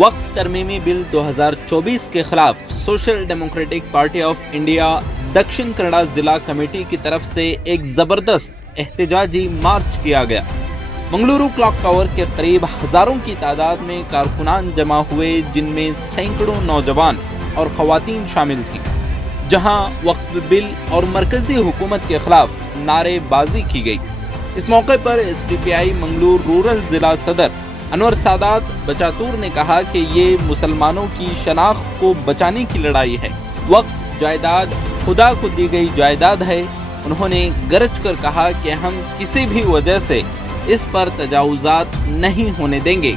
वक्फ तरमीमी bill 2024 के खिलाफ social democratic party of India दक्षिण कन्नड़ा जिला कमेटी की तरफ से एक ज़बरदस्त एहतजाजी मार्च किया गया। मंगलुरु क्लॉक टावर के करीब हज़ारों की तादाद में कारकुनान जमा हुए, जिनमें सैकड़ों नौजवान और ख़वातीन शामिल थीं, जहां वक्फ बिल और मरकज़ी हुकूमत के खिलाफ नारेबाजी की गई। इस मौके पर SDPI मंगलुरु रूरल ज़िला सदर अनवर सादात बचातूर ने कहा कि ये मुसलमानों की शनाख्त को बचाने की लड़ाई है। वक्फ जायदाद खुदा को दी गई जायदाद है। उन्होंने गरज कर कहा कि हम किसी भी वजह से इस पर तजावुजात नहीं होने देंगे।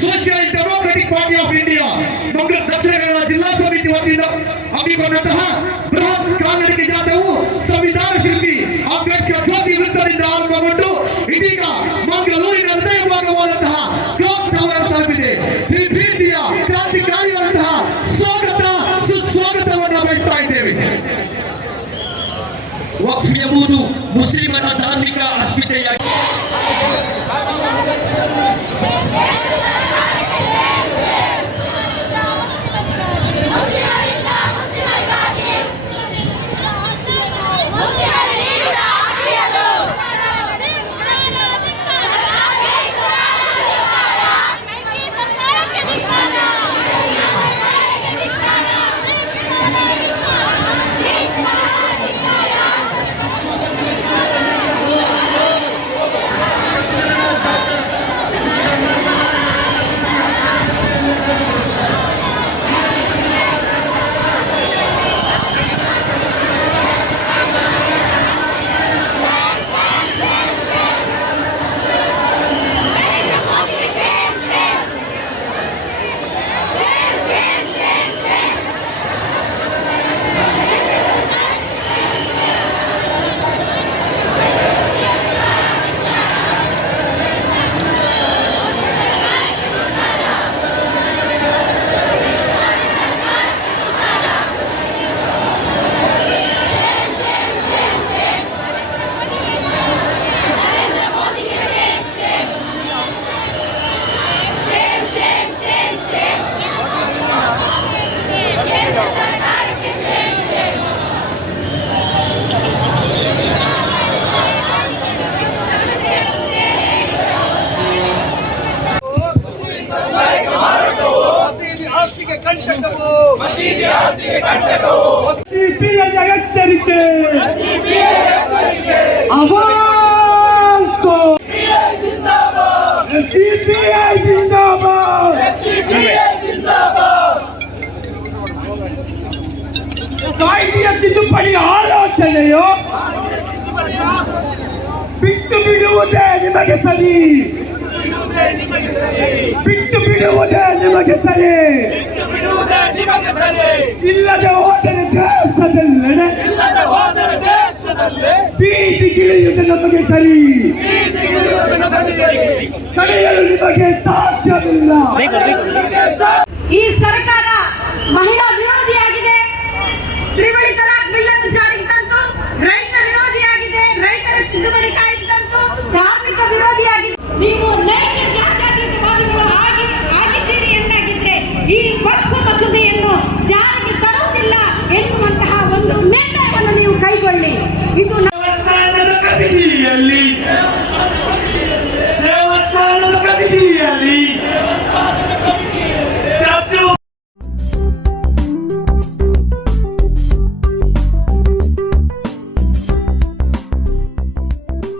Social democratic party of India दक्षिण कन्नड़ जिला समिति वतीಯಿಂದ ಹಮ್ಮಿಕೊಂಡಂತಹ ಬೃಹತ್ ಕಾಲ್ನಡಿಗೆ ಜಾಥಾವು ಸಂವಿಧಾನ ಶಿಲ್ಪಿ ಅಂಬೇಡ್ಕರ್ ಜ್ಯೋತಿ ವೃತ್ತದಿಂದ ಆರಂಭಗೊಂಡು ಇದೀಗ ಮಂಗಳೂರಿನ ಹೃದಯ ಭಾಗವಾದಂತಹ ಕ್ಲಾಕ್ ಟವರ್ ತಲುಪಿದೆ। ಈ ರೀತಿಯ ಕ್ರಾಂತಿಕಾರಿಯಾದಂತಹ ಸುಸ್ವಾಗತವನ್ನು ಬಯಸ್ತಾ ಇದ್ದೇವೆ। ವಕ್ಫ್ ಎಂಬುದು ಮುಸ್ಲಿಮರ ಧಾರ್ಮಿಕ ಅಸ್ಮಿತೆಯಾಗಿದೆ। ಎಚ್ಚರಿಕೆ ಕಾಯ್ದೆಯ ತಿದ್ದುಪಡಿ ಆಲೋಚನೆಯು ಬಿಟ್ಟು ಬಿಡುವುದೇ ನಿಮಗೆ ಸರಿ, ಬಿಟ್ಟು ಬಿಡುವುದೇ ನಿಮಗೆ ಸರಿ, ಇಲ್ಲದೆ ಹೋದರೆ ದೇಶದಲ್ಲೇ ಬೀದಿಗಿಳಿಯುವುದು ನಮಗೆ ಸರಿ, ತಡೆಯಲು ನಿಮಗೆ ಸಾಧ್ಯವಿಲ್ಲ। ಈ ಸರ್ಕಾರ ಮಹಿಳಾ ವಿರೋಧಿಯಾಗಿದೆ, ತ್ರಿವಳಿ ತಲಾಖ್ ಬಿಲ್ ಅನ್ನು ಜಾರಿಗೆ ತಂದು ರೈತ ವಿರೋಧಿಯಾಗಿದೆ, ರೈತರ ತಿದ್ದುಪಡಿ ಕಾಯ್ದೆ ತಂದು ಕಾರ್ಮಿಕ ವಿರೋಧಿಯಾಗಿದೆ। ನೀವು ನೈತಿಕ ಜಾತ್ಯತೀತವಾದಿಗಳು ಆಗಿದ್ದೀರಿ ಎಂದಾಗಿದ್ರೆ ಈ ವಕ್ಫ್ ಮಸೂದೆಯನ್ನು ಜಾರಿಗೆ ತರುವುದಿಲ್ಲ ಎನ್ನುವಂತಹ ಒಂದು ನಿರ್ಣಯವನ್ನು ನೀವು ಕೈಗೊಳ್ಳಿ। ಇದು